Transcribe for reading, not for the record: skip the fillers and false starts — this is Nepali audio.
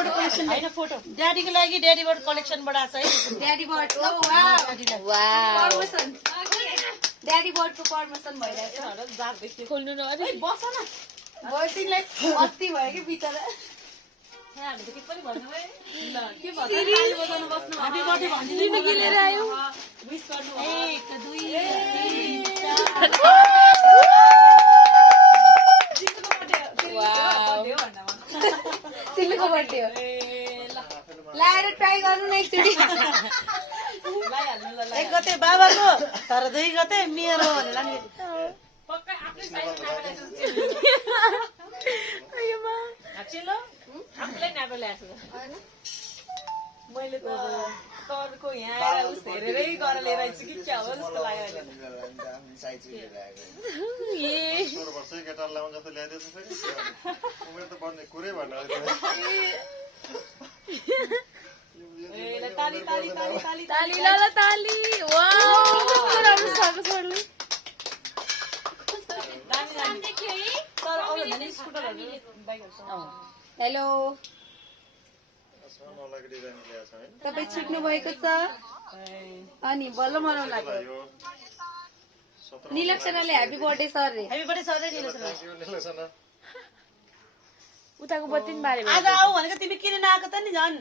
ड्याडी कलेक्सन हैन फोटो ड्याडीको लागि ड्याडी बर्ड कलेक्सनबाट आछ है ड्याडी बर्ड ओ वाउ प्रमोसन ड्याडी बर्डको प्रमोसन भइरहेछ खोल्नु न अरे बस न बर्दिनलाई अति भयो कि बिचरा हामी त के पनि भन्नु है ल के ह्यापी बर्थडे तिमी के लिएर आयौ विश गर्नु 1 2 3 सिल्लुको बर्थडे हो लाएर ट्राई गर्नु न एकचोटि एक गते बाबाको तर 2 गते मेरो भनेर नि पक्का आफ्नै साइज अयो मा नाचेलो आफुलाई नाप्रो ल्याएको मैले त सरको यहाँ आएर उस हेरेरै गरेर लिएर आइछु कि क्या हो जस्तो लाग्यो अहिले ए 16 वर्षै केटाले लाउन जस्तो ल्याइदिएछ फेरि उमेर त बढ्ने कुरै भन्न ए ल ताली ताली ताली ताली ताली ल ताली वाउ कस्तो राम्रो छ छोड्नु दामी दामी देखियो है सर आउनु भने स्कुटरहरु बाइकहरु छ हेलो नलाग्ने जाने ल्याएछ हैन तपाईँ छुट्नु भएको छ अनि बल्ल मनाउन लाग्यो निलक्षणाले ह्यापी बर्थडे सर रे हामी पनि सधैँ निलक्षण निलक्षण उताको बत्ती नि बारे आज आऊ भनेको तिमी किन नआएको त नि झन्